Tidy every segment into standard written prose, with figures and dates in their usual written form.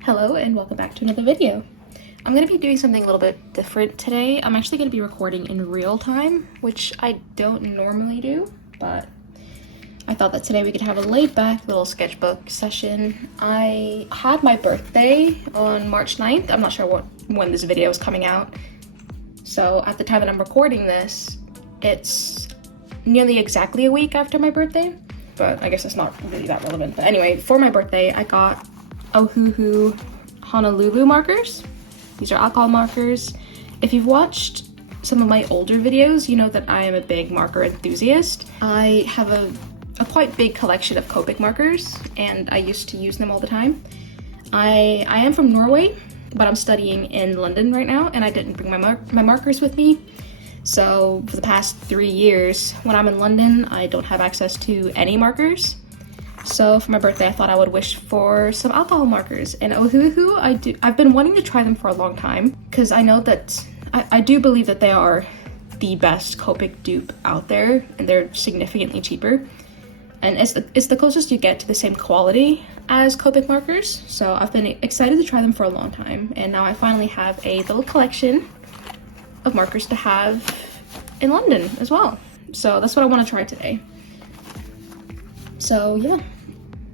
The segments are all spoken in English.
Hello and welcome back to another video. I'm going to be doing something a little bit different today. I'm actually going to be recording in real time, which I don't normally do, but I thought that today we could have a laid-back little sketchbook session. I had my birthday on March 9th. I'm not sure when this video is coming out. So at the time that I'm recording this, it's nearly exactly a week after my birthday, but I guess it's not really that relevant. But anyway, for my birthday, I got Ohuhu Honolulu markers. These are alcohol markers. If you've watched some of my older videos, you know that I am a big marker enthusiast. I have a quite big collection of Copic markers, and I used to use them all the time. I am from Norway, but I'm studying in London right now, and I didn't bring my markers with me. So for the past 3 years, when I'm in London, I don't have access to any markers. So for my birthday, I thought I would wish for some alcohol markers. And Ohuhu, I've been wanting to try them for a long time, because I know that, I do believe that they are the best Copic dupe out there, and they're significantly cheaper. And it's the closest you get to the same quality as Copic markers. So I've been excited to try them for a long time, and now I finally have a little collection of markers to have in London as well. So that's what I want to try today. So yeah,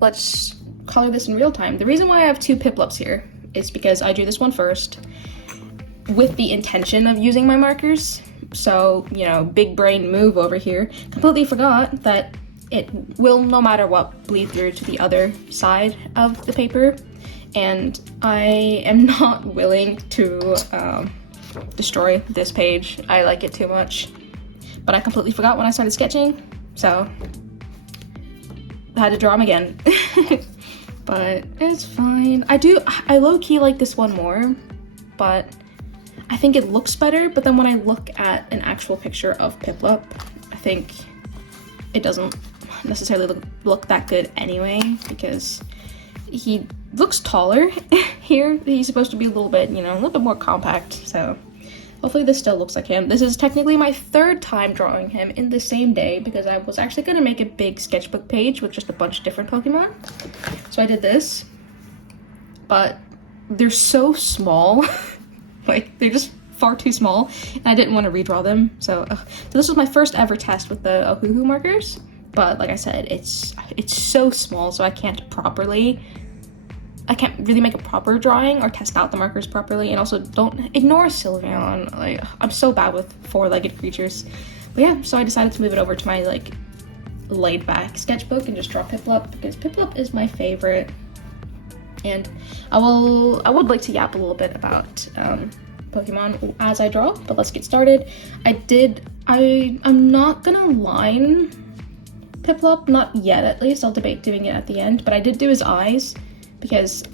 let's color this in real time. The reason why I have two Piplups here is because I drew this one first with the intention of using my markers. So, you know, big brain move over here. Completely forgot that it will, no matter what, bleed through to the other side of the paper. And I am not willing to destroy this page. I like it too much. But I completely forgot when I started sketching, so I had to draw them again. But it's fine. I low-key like this one more, but I think it looks better. But then when I look at an actual picture of Piplup, I think it doesn't necessarily look that good anyway, because he looks taller here. He's supposed to be a little bit, you know, a little bit more compact, so hopefully this still looks like him. This is technically my third time drawing him in the same day, because I was actually going to make a big sketchbook page with just a bunch of different Pokemon. So I did this, but they're so small. Like, they're just far too small, and I didn't want to redraw them. So this was my first ever test with the Ohuhu markers, but like I said, it's so small, so I can't really make a proper drawing or test out the markers properly. And also, don't ignore Sylveon. Like, I'm so bad with four-legged creatures. But yeah, so I decided to move it over to my like laid-back sketchbook and just draw Piplup, because Piplup is my favorite. And I would like to yap a little bit about Pokemon as I draw, but let's get started. I'm not gonna line Piplup, not yet at least. I'll debate doing it at the end, but I did do his eyes, because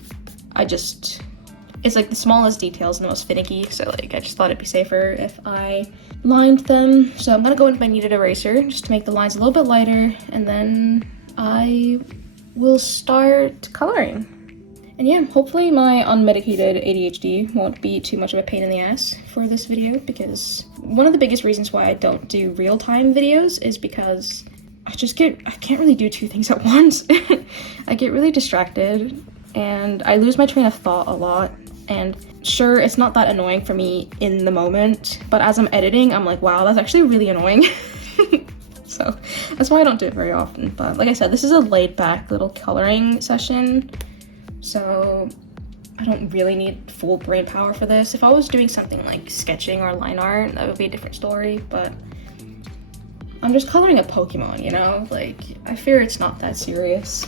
it's like the smallest details and the most finicky, so like I just thought it'd be safer if I lined them. So I'm gonna go with my kneaded eraser just to make the lines a little bit lighter, and then I will start coloring. And yeah, hopefully my unmedicated ADHD won't be too much of a pain in the ass for this video, because one of the biggest reasons why I don't do real-time videos is because I can't really do two things at once. I get really distracted, and I lose my train of thought a lot. And sure, it's not that annoying for me in the moment, but as I'm editing, I'm like, wow, that's actually really annoying. So that's why I don't do it very often. But like I said, this is a laid-back little coloring session, so I don't really need full brain power for this. If I was doing something like sketching or line art, that would be a different story, but I'm just coloring a Pokemon, you know? Like, I fear it's not that serious.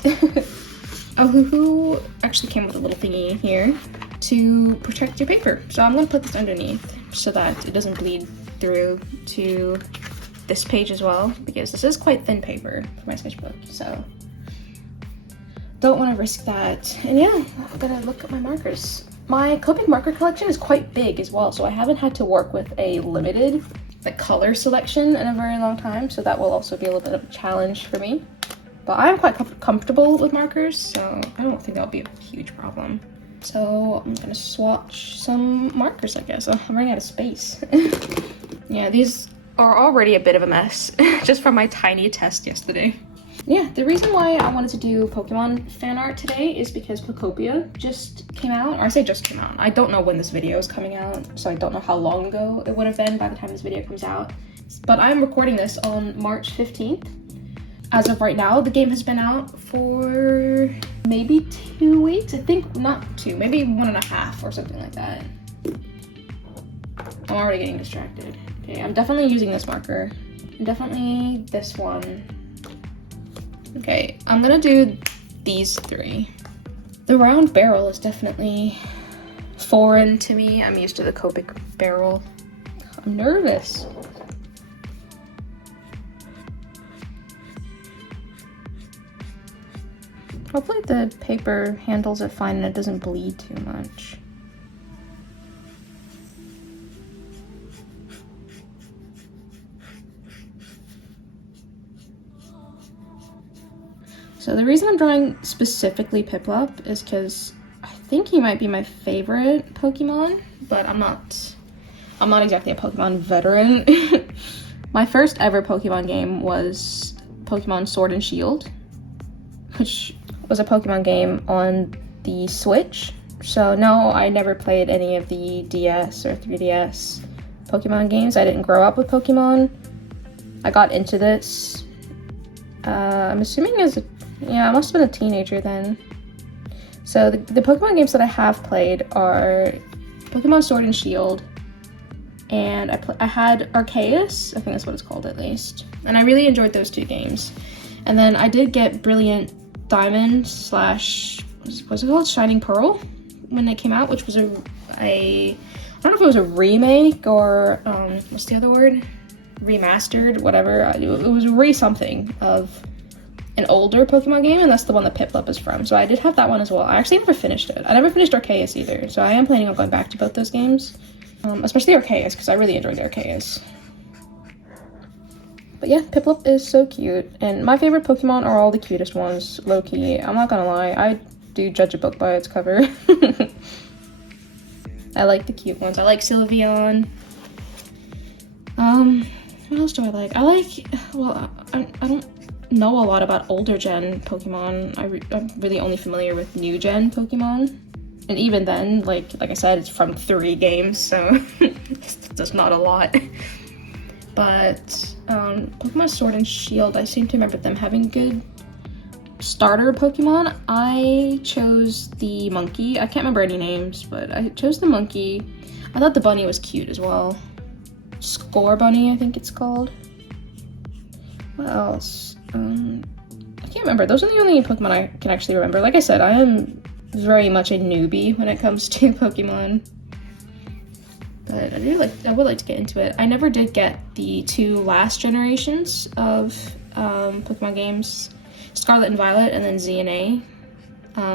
Ohuhu actually came with a little thingy here to protect your paper. So I'm gonna put this underneath so that it doesn't bleed through to this page as well, because this is quite thin paper for my sketchbook, so don't want to risk that. And yeah, I'm gonna look at my markers. My Copic marker collection is quite big as well, so I haven't had to work with a limited color selection in a very long time, so that will also be a little bit of a challenge for me. But I'm quite comfortable with markers, so I don't think that'll be a huge problem. So I'm gonna swatch some markers, I guess. I'm running out of space. Yeah, these are already a bit of a mess just from my tiny test yesterday. yeah, the reason why I wanted to do Pokemon fan art today is because Pokopia just came out, or I say just came out. I don't know when this video is coming out, so I don't know how long ago it would have been by the time this video comes out. But I'm recording this on March 15th. As of right now, the game has been out for maybe 2 weeks. I think not 2, maybe 1.5 or something like that. I'm already getting distracted. Okay, I'm definitely using this marker. Definitely this one. Okay, I'm gonna do these 3. The round barrel is definitely foreign to me. I'm used to the Copic barrel. I'm nervous. Hopefully the paper handles it fine and it doesn't bleed too much. So the reason I'm drawing specifically Piplup is because I think he might be my favorite Pokemon, but I'm not exactly a Pokemon veteran. My first ever Pokemon game was Pokemon Sword and Shield, which was a Pokemon game on the Switch. So no, I never played any of the DS or 3DS Pokemon games. I didn't grow up with Pokemon. I got into this, I'm assuming I must have been a teenager then. So the Pokemon games that I have played are Pokemon Sword and Shield, and I had Arceus, I think that's what it's called at least. And I really enjoyed those 2 games. And then I did get Brilliant Diamond / what's it called? Shining Pearl when it came out, which was I don't know if it was a remake or what's the other word? Remastered, whatever. It was something of an older Pokemon game, and that's the one that Piplup is from. So I did have that one as well. I actually never finished it. I never finished Arceus either, so I am planning on going back to both those games, especially Arceus, because I really enjoyed Arceus. But yeah, Piplup is so cute, and my favorite Pokemon are all the cutest ones, low-key. I'm not gonna lie, I do judge a book by its cover. I like the cute ones. I like Sylveon. What else do I like? I don't know a lot about older gen Pokemon. I'm really only familiar with new gen Pokemon. And even then, like I said, it's from 3 games, so that's not a lot. But Pokemon Sword and Shield, I seem to remember them having good starter Pokemon. I chose the monkey. I can't remember any names, but I chose the monkey. I thought the bunny was cute as well. Score Bunny, I think it's called. What else? I can't remember. Those are the only Pokemon I can actually remember. Like I said, I am very much a newbie when it comes to Pokemon. But I would like to get into it. I never did get the 2 last generations of Pokemon games, Scarlet and Violet and then Z and A,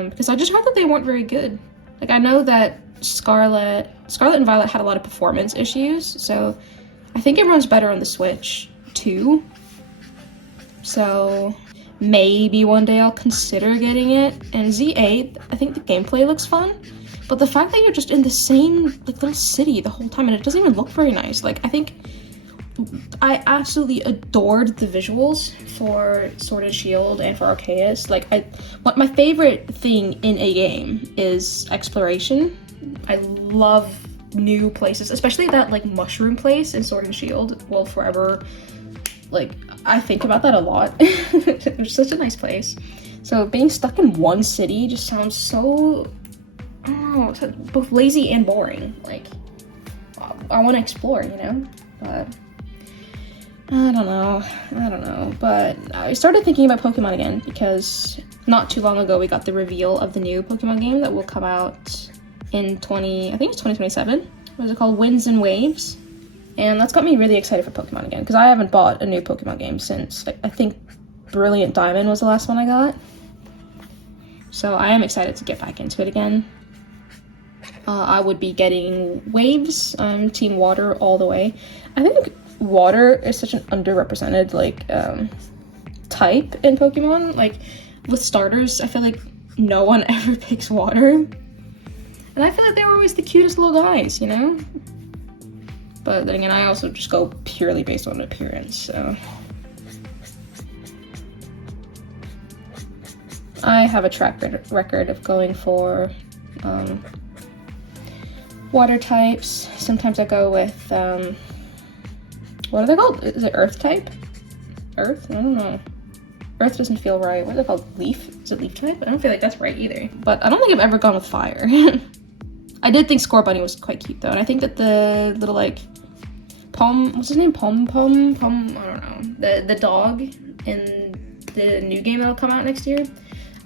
because I just heard that they weren't very good. Like, I know that Scarlet and Violet had a lot of performance issues, so I think it runs better on the Switch too. So maybe one day I'll consider getting it. And Z8, I think the gameplay looks fun. But the fact that you're just in the same little city the whole time and it doesn't even look very nice. Like, I absolutely adored the visuals for Sword and Shield and for Arceus. Like, what my favorite thing in a game is exploration. I love new places, especially that like mushroom place in Sword and Shield. Well, forever. Like, I think about that a lot. It's such a nice place. So being stuck in one city just sounds so, I don't know, so both lazy and boring. Like, I want to explore, you know? But I don't know. But I started thinking about Pokemon again because not too long ago we got the reveal of the new Pokemon game that will come out in I think it's 2027. What is it called? Winds and Waves. And that's got me really excited for Pokemon again, because I haven't bought a new Pokemon game since, I think Brilliant Diamond was the last one I got. So I am excited to get back into it again. I would be getting Waves. I'm Team Water all the way. I think Water is such an underrepresented, like, type in Pokemon. Like, with starters, I feel like no one ever picks Water. And I feel like they were always the cutest little guys, you know? But then again, I also just go purely based on appearance, so. I have a track record of going for water types. Sometimes I go with, what are they called? Is it earth type? Earth? I don't know. Earth doesn't feel right. What are they called? Leaf? Is it leaf type? I don't feel like that's right either. But I don't think I've ever gone with fire. I did think Scorbunny was quite cute though, and I think that the little like what's his name? Pom, I don't know. The dog in the new game that'll come out next year.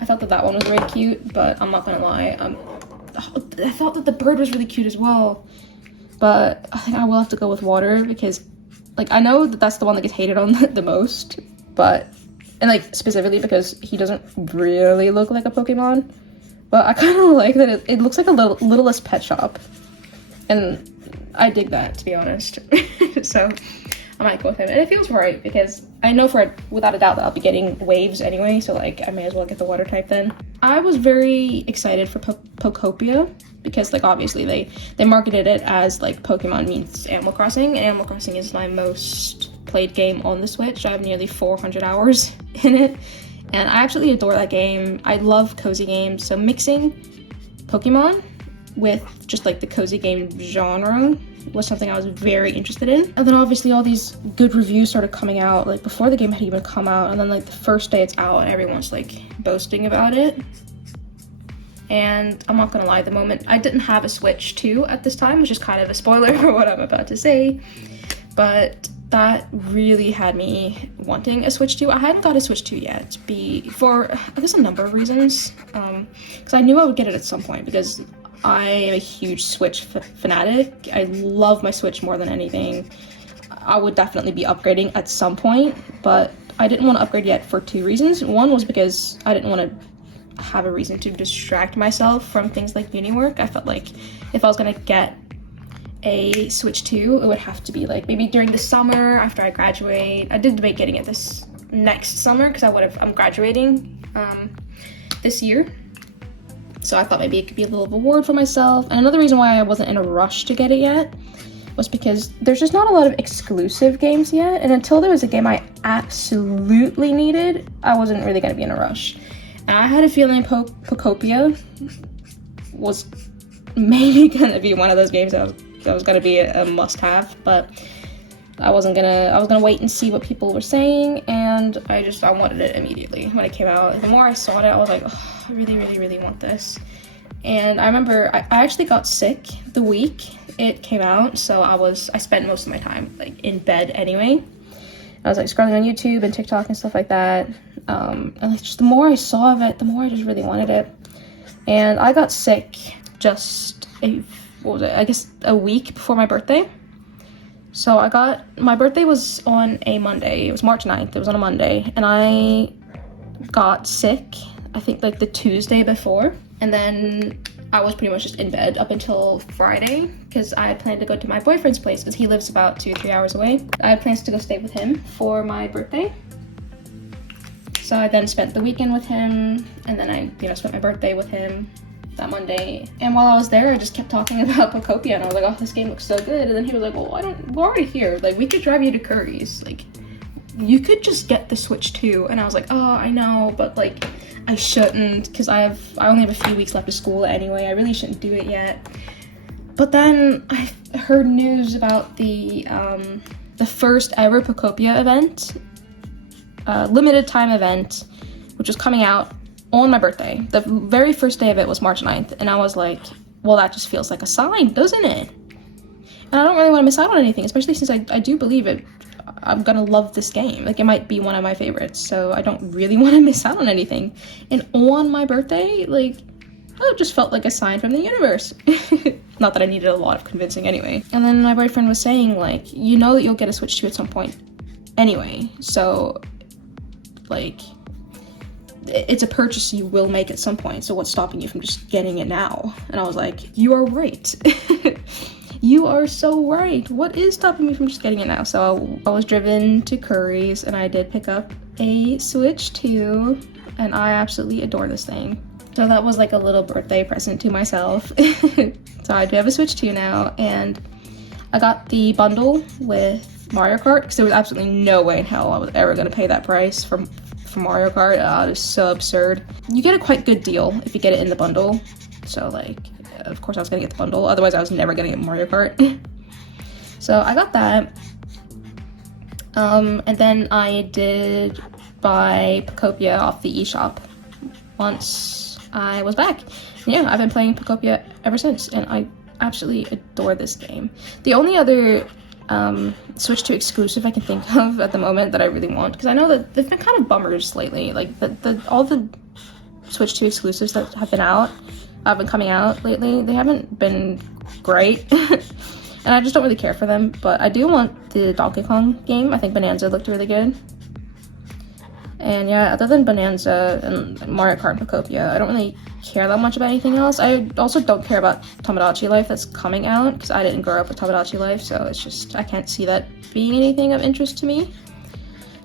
I thought that one was really cute, but I'm not gonna lie. I thought that the bird was really cute as well, but I think I will have to go with water because, like, I know that that's the one that gets hated on the most, but, and like specifically because he doesn't really look like a Pokemon, but I kind of like that it looks like a littlest pet shop, and I dig that, to be honest. So I might go with him, and it feels right because I know without a doubt that I'll be getting waves anyway, so like I may as well get the water type then. I was very excited for Pokopia because, like, obviously they marketed it as like Pokemon meets Animal Crossing, and Animal Crossing is my most played game on the Switch. I have nearly 400 hours in it, and I absolutely adore that game. I love cozy games, so mixing Pokemon with just like the cozy game genre was something I was very interested in. And then obviously all these good reviews started coming out like before the game had even come out, and then like the first day it's out and everyone's like boasting about it. And I'm not gonna lie, the moment I didn't have a Switch 2 at this time, which is kind of a spoiler for what I'm about to say, but that really had me wanting a Switch 2. I hadn't got a Switch 2 yet, for I guess a number of reasons, because I knew I would get it at some point because I am a huge Switch fanatic. I love my Switch more than anything. I would definitely be upgrading at some point, but I didn't want to upgrade yet for two reasons. One was because I didn't want to have a reason to distract myself from things like uni work. I felt like if I was going to get a Switch 2, it would have to be like maybe during the summer after I graduate. I did debate getting it this next summer because I'm graduating this year. So I thought maybe it could be a little reward for myself. And another reason why I wasn't in a rush to get it yet was because there's just not a lot of exclusive games yet. And until there was a game I absolutely needed, I wasn't really going to be in a rush. And I had a feeling Pokopia was maybe going to be one of those games that was going to be a must-have. But I was gonna wait and see what people were saying, and I wanted it immediately when it came out. The more I saw it, I was like, oh, I really, really, really want this. And I remember I actually got sick the week it came out, so I spent most of my time like in bed anyway. I was like scrolling on YouTube and TikTok and stuff like that. And like just the more I saw of it, the more I just really wanted it. And I got sick just a week before my birthday. So my birthday was on a Monday. It was March 9th. It was on a Monday. And I got sick, I think like the Tuesday before. And then I was pretty much just in bed up until Friday because I had planned to go to my boyfriend's place because he lives about 2-3 hours away. I had plans to go stay with him for my birthday. So I then spent the weekend with him, and then I spent my birthday with him that Monday. And while I was there, I just kept talking about Pokopia, and I was like, oh, this game looks so good. And then he was like, well, we're already here. Like, we could drive you to Curry's. Like, you could just get the Switch 2. And I was like, oh, I know, but like, I shouldn't, because I only have a few weeks left of school anyway. I really shouldn't do it yet. But then I heard news about the first ever Pokopia event, limited time event, which was coming out on my birthday. The very first day of it was March 9th, and I was like, well, that just feels like a sign, doesn't it? And I don't really want to miss out on anything, especially since I do believe it. I'm gonna love this game. Like, it might be one of my favorites, so I don't really want to miss out on anything. And on my birthday, like, it just felt like a sign from the universe. Not that I needed a lot of convincing anyway. And then my boyfriend was saying, like, you know that you'll get a Switch 2 at some point anyway, so, like, it's a purchase you will make at some point, so what's stopping you from just getting it now? And I was like, you are right. You are so right. What is stopping me from just getting it now? So I was driven to Curry's, and I did pick up a Switch 2, and I absolutely adore this thing. So that was like a little birthday present to myself. So I do have a Switch 2 now, and I got the bundle with Mario Kart because there was absolutely no way in hell I was ever going to pay that price for for Mario Kart. It's so absurd. You get a quite good deal if you get it in the bundle. So like, of course I was gonna get the bundle, otherwise I was never gonna get Mario Kart. So I got that. And then I did buy Pokopia off the eShop once I was back. Yeah, I've been playing Pokopia ever since, and I absolutely adore this game. The only other Switch 2 exclusive I can think of at the moment that I really want, because I know that they've been kind of bummers lately. Like all the Switch 2 exclusives that have been coming out lately, they haven't been great. And I just don't really care for them, but I do want the Donkey Kong game. I think Bonanza looked really good. And yeah, other than Bonanza and Mario Kart and Pokopia, I don't really care that much about anything else. I also don't care about Tomodachi Life that's coming out, because I didn't grow up with Tomodachi Life, so it's just, I can't see that being anything of interest to me.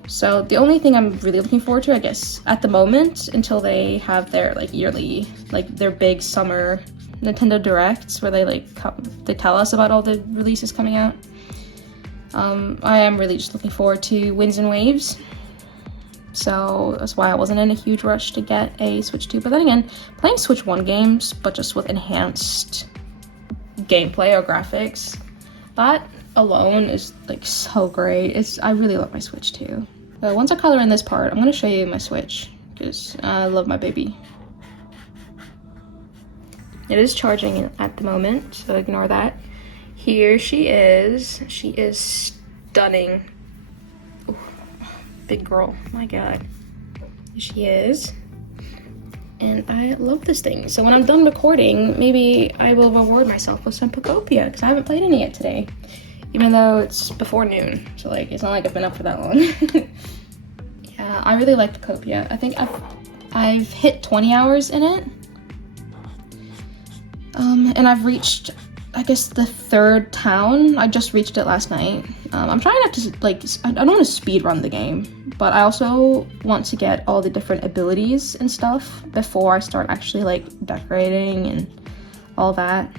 So the only thing I'm really looking forward to, I guess, at the moment, until they have their like yearly, like their big summer Nintendo Directs, where they tell us about all the releases coming out. I am really just looking forward to Winds and Waves. So that's why I wasn't in a huge rush to get a Switch 2. But then again, playing Switch 1 games, but just with enhanced gameplay or graphics, that alone is like so great. I really love my Switch 2. Once I color in this part, I'm gonna show you my Switch, because I love my baby. It is charging at the moment, so ignore that. Here she is. She is stunning. Ooh, big girl, my god. Here she is. And I love this thing. So when I'm done recording, maybe I will reward myself with some Pokopia, because I haven't played any yet today. Even though it's before noon, so like it's not like I've been up for that long. Yeah, I really like Pokopia. I think I've hit 20 hours in it. And I've reached, I guess, the 3rd town. I just reached it last night. I'm trying not to, like, I don't want to speed run the game, but I also want to get all the different abilities and stuff before I start actually, like, decorating and all that.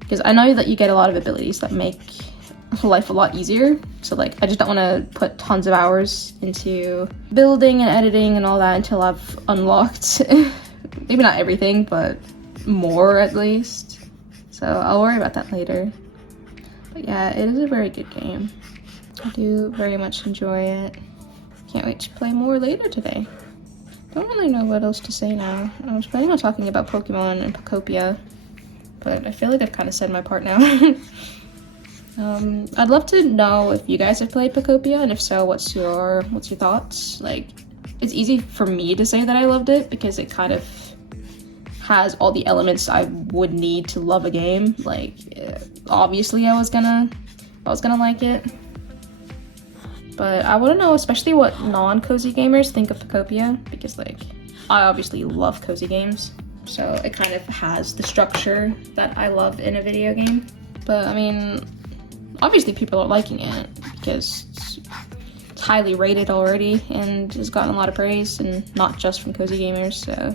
Because I know that you get a lot of abilities that make life a lot easier. So, like, I just don't want to put tons of hours into building and editing and all that until I've unlocked, maybe not everything, but more at least. So I'll worry about that later. But yeah, it is a very good game. I do very much enjoy it. Can't wait to play more later today. Don't really know what else to say now. I was planning on talking about Pokemon and Pokopia, but I feel like I've kind of said my part now. I'd love to know if you guys have played Pokopia, and if so, what's your thoughts? Like, it's easy for me to say that I loved it because it kind of has all the elements I would need to love a game. Like, obviously I was gonna like it, but I want to know especially what non-cozy gamers think of Pokopia, because like I obviously love cozy games, so it kind of has the structure that I love in a video game. But I mean, obviously people are liking it because it's highly rated already and has gotten a lot of praise, and not just from cozy gamers, so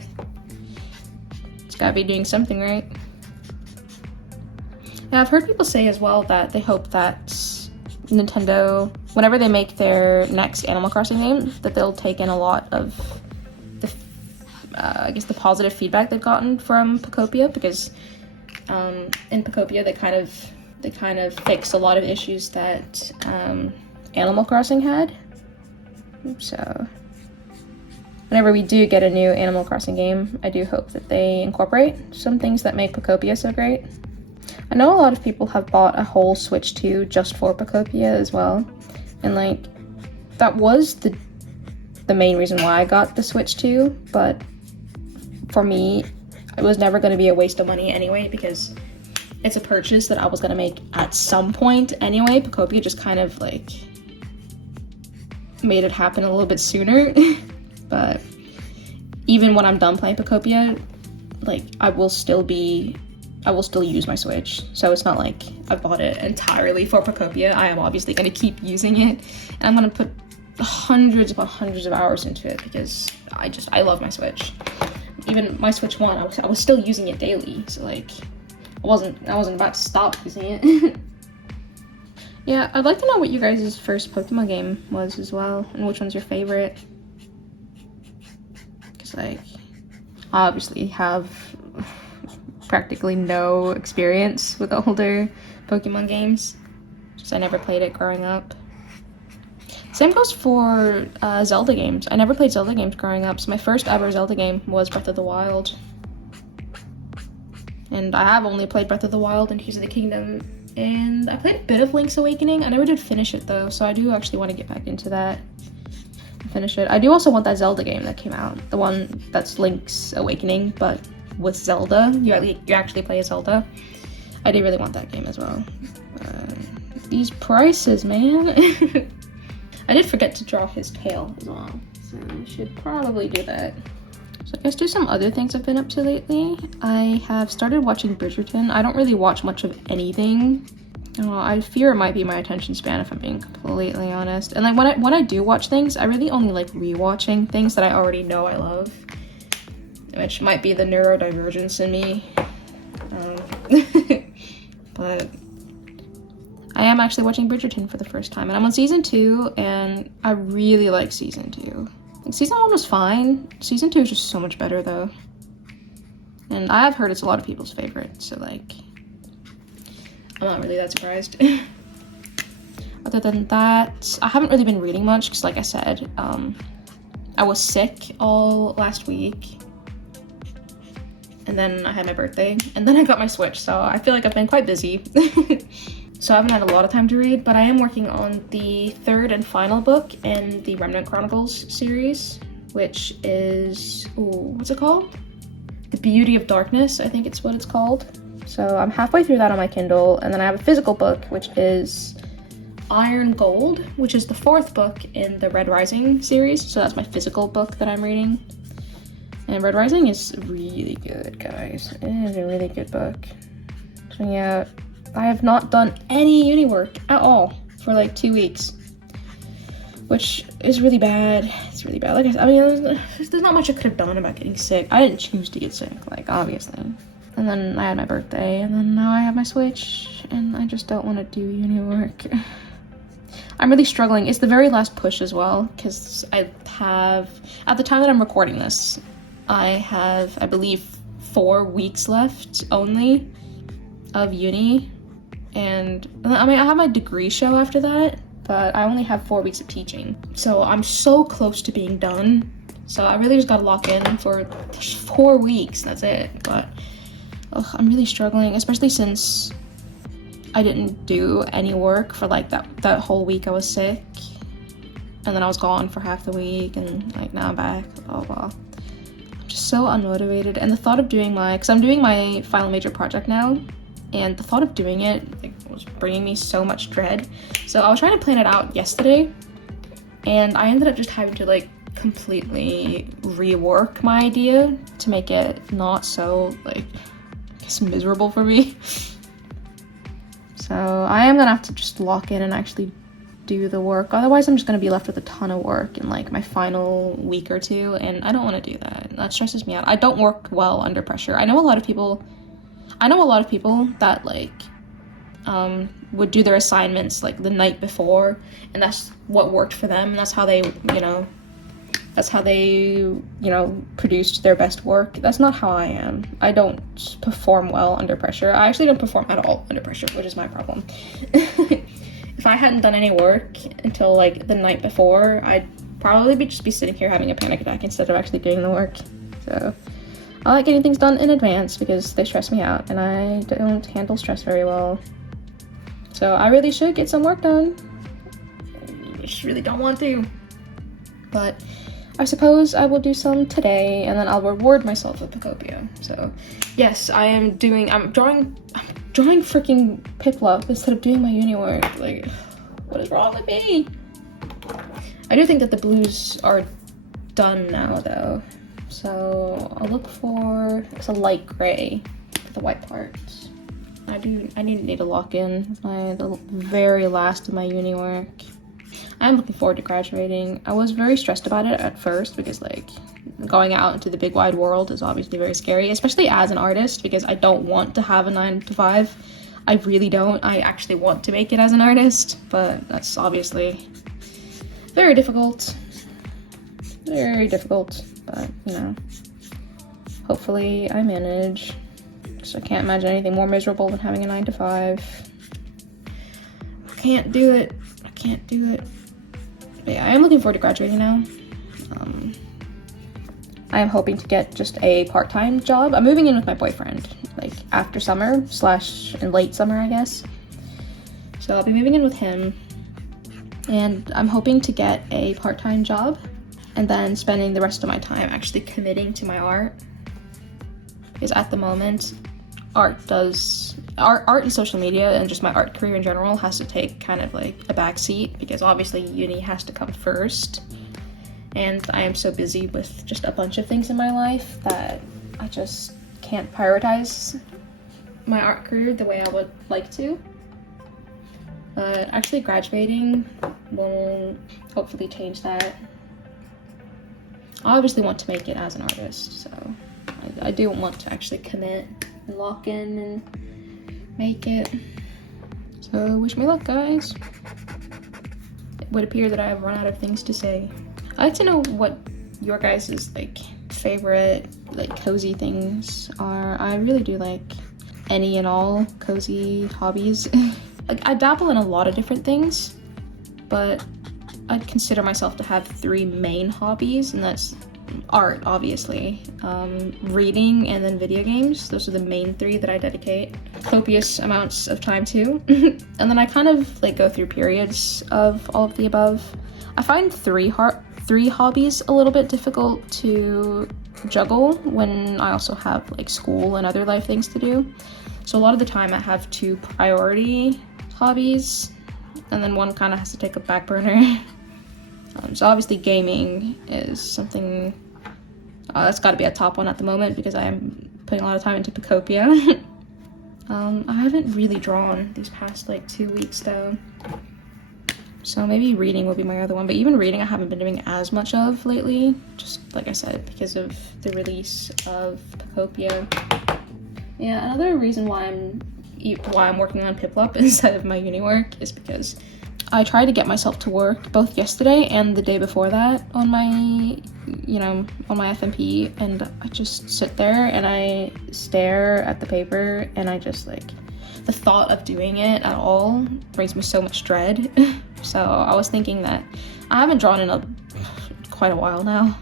it's gotta be doing something right. Yeah, I've heard people say as well that they hope that Nintendo, whenever they make their next Animal Crossing game, that they'll take in a lot of the, I guess, the positive feedback they've gotten from Pokopia, because in Pokopia they kind of fixed a lot of issues that Animal Crossing had. So whenever we do get a new Animal Crossing game, I do hope that they incorporate some things that make Pokopia so great. I know a lot of people have bought a whole Switch 2 just for Pokopia as well, and like that was the main reason why I got the Switch 2, but for me it was never going to be a waste of money anyway, because it's a purchase that I was going to make at some point anyway. Pokopia just kind of like made it happen a little bit sooner. But even when I'm done playing Pokopia, like I will still use my Switch. So it's not like I bought it entirely for Pokopia. I am obviously going to keep using it, and I'm going to put hundreds upon hundreds of hours into it because I love my Switch. Even my Switch 1, I was still using it daily. So like I wasn't about to stop using it. Yeah, I'd like to know what you guys' first Pokemon game was as well, and which one's your favorite. because like I obviously have practically no experience with older Pokemon games, because I never played it growing up. Same goes for Zelda games. I never played Zelda games growing up, so my first ever Zelda game was Breath of the Wild. And I have only played Breath of the Wild and Tears of the Kingdom, and I played a bit of Link's Awakening. I never did finish it though, so I do actually want to get back into that and finish it. I do also want that Zelda game that came out, the one that's Link's Awakening, but with Zelda. You actually play as Zelda. I do really want that game as well. These prices, man. I did forget to draw his tail as well, so I should probably do that. So I guess do some other things I've been up to lately. I have started watching Bridgerton. I don't really watch much of anything. I fear it might be my attention span, if I'm being completely honest. And like when I do watch things, I really only like rewatching things that I already know I love, which might be the neurodivergence in me. But I am actually watching Bridgerton for the first time, and I'm on season 2, and I really like season 2. Like, season 1 was fine. Season 2 is just so much better, though. And I have heard it's a lot of people's favorite, so, like, I'm not really that surprised. Other than that, I haven't really been reading much, because, like I said, I was sick all last week. And then I had my birthday, and then I got my Switch, so I feel like I've been quite busy. So I haven't had a lot of time to read, but I am working on the 3rd and final book in the Remnant Chronicles series, which is, what's it called? The Beauty of Darkness, I think it's what it's called. So I'm halfway through that on my Kindle, and then I have a physical book, which is Iron Gold, which is the 4th book in the Red Rising series. So that's my physical book that I'm reading. And Red Rising is really good, guys. It is a really good book. So yeah, I have not done any uni work at all for like 2 weeks, which is really bad. It's really bad. Like I mean, there's not much I could have done about getting sick. I didn't choose to get sick, like, obviously. And then I had my birthday, and then now I have my Switch, and I just don't want to do uni work. I'm really struggling. It's the very last push as well, because I have, at the time that I'm recording this, I have, I believe, 4 weeks left only of uni. And I mean, I have my degree show after that, but I only have 4 weeks of teaching. So I'm so close to being done. So I really just gotta lock in for 4 weeks, that's it. But I'm really struggling, especially since I didn't do any work for like that whole week I was sick. And then I was gone for half the week, and like now I'm back, blah, blah. I'm just so unmotivated. And the thought of doing because I'm doing my final major project now, and the thought of doing it like, was bringing me so much dread. So I was trying to plan it out yesterday, and I ended up just having to like completely rework my idea to make it not so like, I guess, miserable for me. So I am gonna have to just lock in and actually do the work. Otherwise I'm just gonna be left with a ton of work in like my final week or two, and I don't want to do that. That stresses me out. I don't work well under pressure. I know a lot of people that like would do their assignments like the night before, and that's what worked for them. That's how they produced their best work. That's not how I am. I don't perform well under pressure. I actually don't perform at all under pressure, which is my problem. If I hadn't done any work until like the night before, I'd probably just be sitting here having a panic attack instead of actually doing the work. So I like getting things done in advance because they stress me out, and I don't handle stress very well. So I really should get some work done. I just really don't want to. But I suppose I will do some today, and then I'll reward myself with Pokopia. So yes, I'm drawing freaking Piplup instead of doing my uni work. Like, what is wrong with me? I do think that the blues are done now though. So I'll look for a light gray for the white parts. I need to lock in the very last of my uni work. I'm looking forward to graduating. I was very stressed about it at first because like going out into the big wide world is obviously very scary, especially as an artist, because I don't want to have a 9-to-5. I really don't. I actually want to make it as an artist, but that's obviously very difficult. Very difficult. but you know, hopefully I manage. So I can't imagine anything more miserable than having a 9 to 5. I can't do it. I can't do it. But yeah, I am looking forward to graduating now. I am hoping to get just a part-time job. I'm moving in with my boyfriend, like after summer / in late summer, I guess. So I'll be moving in with him, and I'm hoping to get a part-time job and then spending the rest of my time actually committing to my art. Because at the moment, art and social media and just my art career in general has to take kind of like a backseat, because obviously uni has to come first. And I am so busy with just a bunch of things in my life that I just can't prioritize my art career the way I would like to. But actually graduating will hopefully change that. I obviously want to make it as an artist, so I do want to actually commit and lock in and make it. So wish me luck, guys. It would appear that I have run out of things to say. I'd like to know what your guys' like favorite like cozy things are. I really do like any and all cozy hobbies. Like I dabble in a lot of different things, but I'd consider myself to have 3 main hobbies, and that's art, obviously, reading, and then video games. Those are the main 3 that I dedicate copious amounts of time to. And then I kind of like go through periods of all of the above. I find 3 hobbies a little bit difficult to juggle when I also have like school and other life things to do. So a lot of the time I have 2 priority hobbies, and then one kind of has to take a back burner. So obviously gaming is something that's got to be a top one at the moment, because I'm putting a lot of time into Pokopia. I haven't really drawn these past like 2 weeks though, so maybe reading will be my other one. But even reading I haven't been doing as much of lately, just like I said, because of the release of Pokopia. Yeah, another reason why I'm working on Piplup instead of my uni work is because I tried to get myself to work both yesterday and the day before that on my, on my FMP, and I just sit there and I stare at the paper, and I just like, the thought of doing it at all brings me so much dread. So I was thinking that I haven't drawn in quite a while now.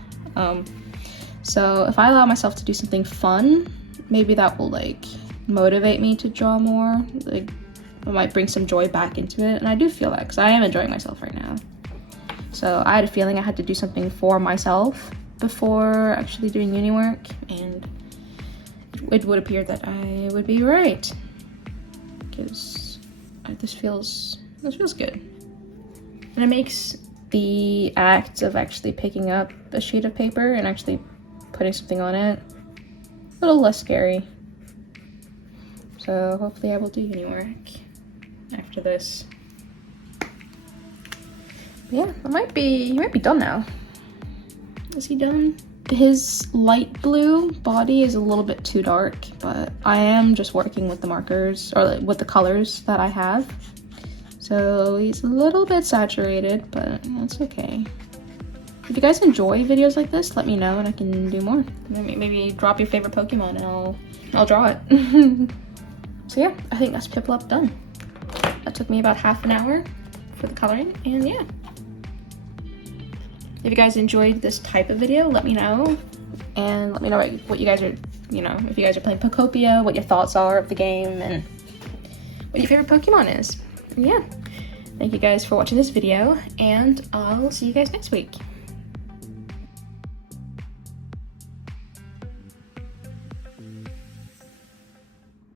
So if I allow myself to do something fun, maybe that will like motivate me to draw more. Like it might bring some joy back into it, and I do feel that because I am enjoying myself right now. So I had a feeling I had to do something for myself before actually doing uni work, and it would appear that I would be right, because this feels good, and it makes the act of actually picking up a sheet of paper and actually putting something on it a little less scary. So hopefully I will do uni work after this. Yeah, he might be done now. Is he done? His light blue body is a little bit too dark, but I am just working with the markers, or with the colors that I have. So he's a little bit saturated, but that's okay. If you guys enjoy videos like this, let me know and I can do more. Maybe drop your favorite Pokemon and I'll draw it. So yeah, I think that's Piplup done. That took me about half an hour for the coloring, and yeah. If you guys enjoyed this type of video, let me know. And let me know what you guys are, if you guys are playing Pokopia, what your thoughts are of the game, and what your favorite Pokemon is. And yeah, thank you guys for watching this video, and I'll see you guys next week.